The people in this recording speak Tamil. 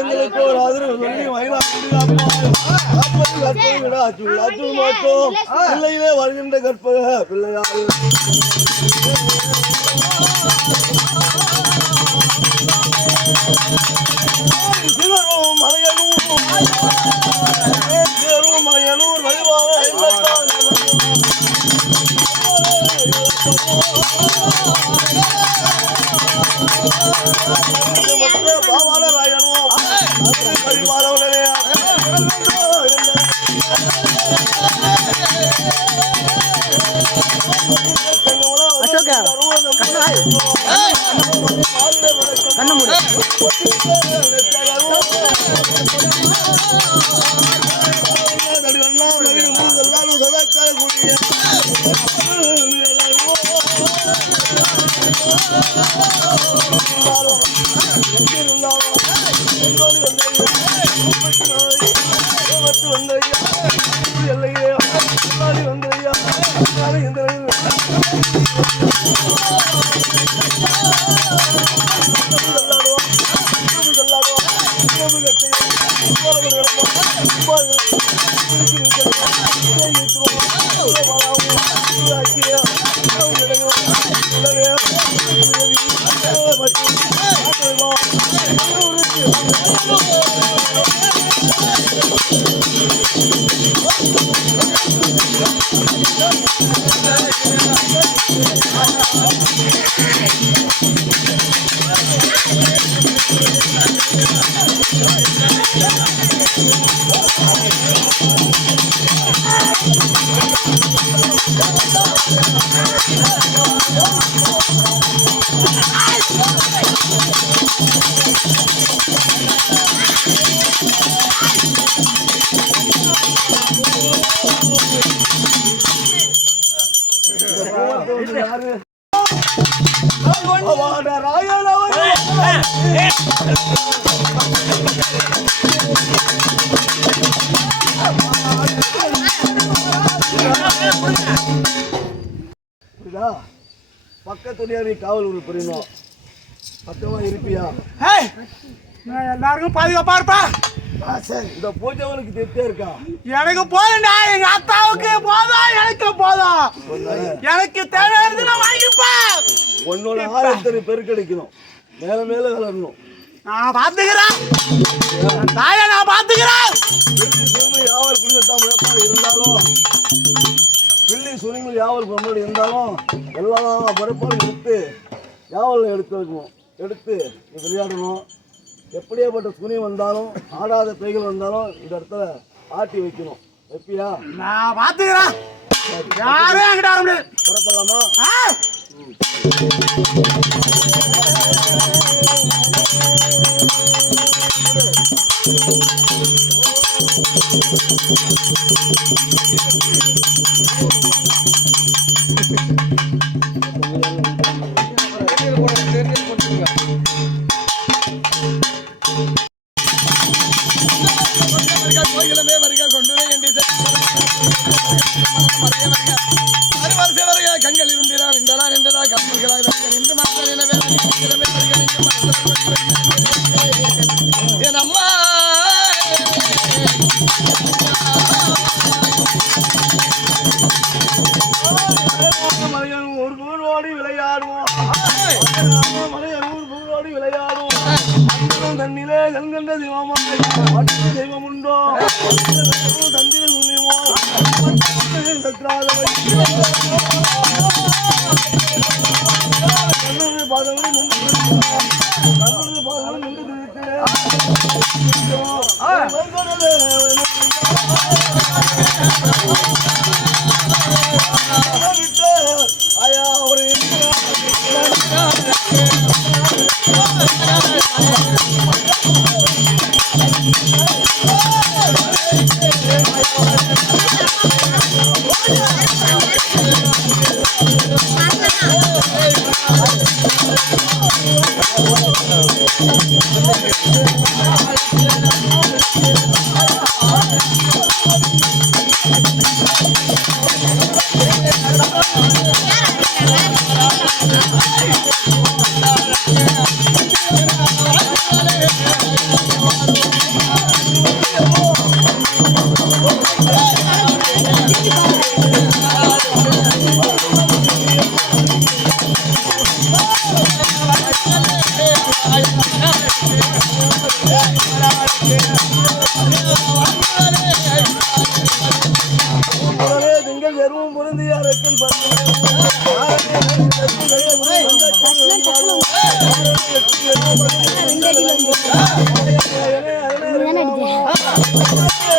எங்களுக்கு ஒரு ஆதரவு சொல்லி பிள்ளையிலே வருகின்ற கற்பக பிள்ளையார் மலையனூர் வழிவாக பாவாடராயனோ பரிமாறவனே அசோகா கண்ண மூடு எல்லாரும் சதாக்கார கூடிய பக்கத்துடைய காவல் புரியணும் பக்கமா இருப்பியா எல்லாருக்கும் பாதுகாப்பா இருப்பா சரி இந்த பூஜைவனுக்கு திருப்தியா இருக்கா எனக்கு போதும்டா எங்க அத்தாவுக்கு போதும் எனக்கு போதும் எனக்கு தேவையானது நான் வாங்கிப்பேன் உன்னோட ஆரோக்கியத்தை பெருக்கெடுக்கணும் மேல மேல வளரணும் நான் பாத்துக்கிறேன் தாயா நான் பாத்துக்கிறேன் யாவல் புரிஞ்சுட்டான் இருந்தாலும் பிள்ளை சுனிகள் யாவல் பொருள் இருந்தாலும் எல்லா பொறுப்பாலும் எடுத்து யாவல் எடுத்து வைக்கணும் எடுத்து விளையாடணும் எப்படியாப்பட்ட துணி வந்தாலும் ஆடாத பேய்கள் வந்தாலும் இந்த இடத்துல ஆட்டி வைக்கணும் வைப்பியா நான் பாத்துக்கிறேன் யாரும் என்கிட்ட வர முடியாது புறப்படலாமா தண்ணிலே கண்கண்ட தெய்வம் உண்டோ தந்திர ஐயா ஒரு திங்கள் வெறும் பொருந்தியாருக்கும் ரெண்டு அடி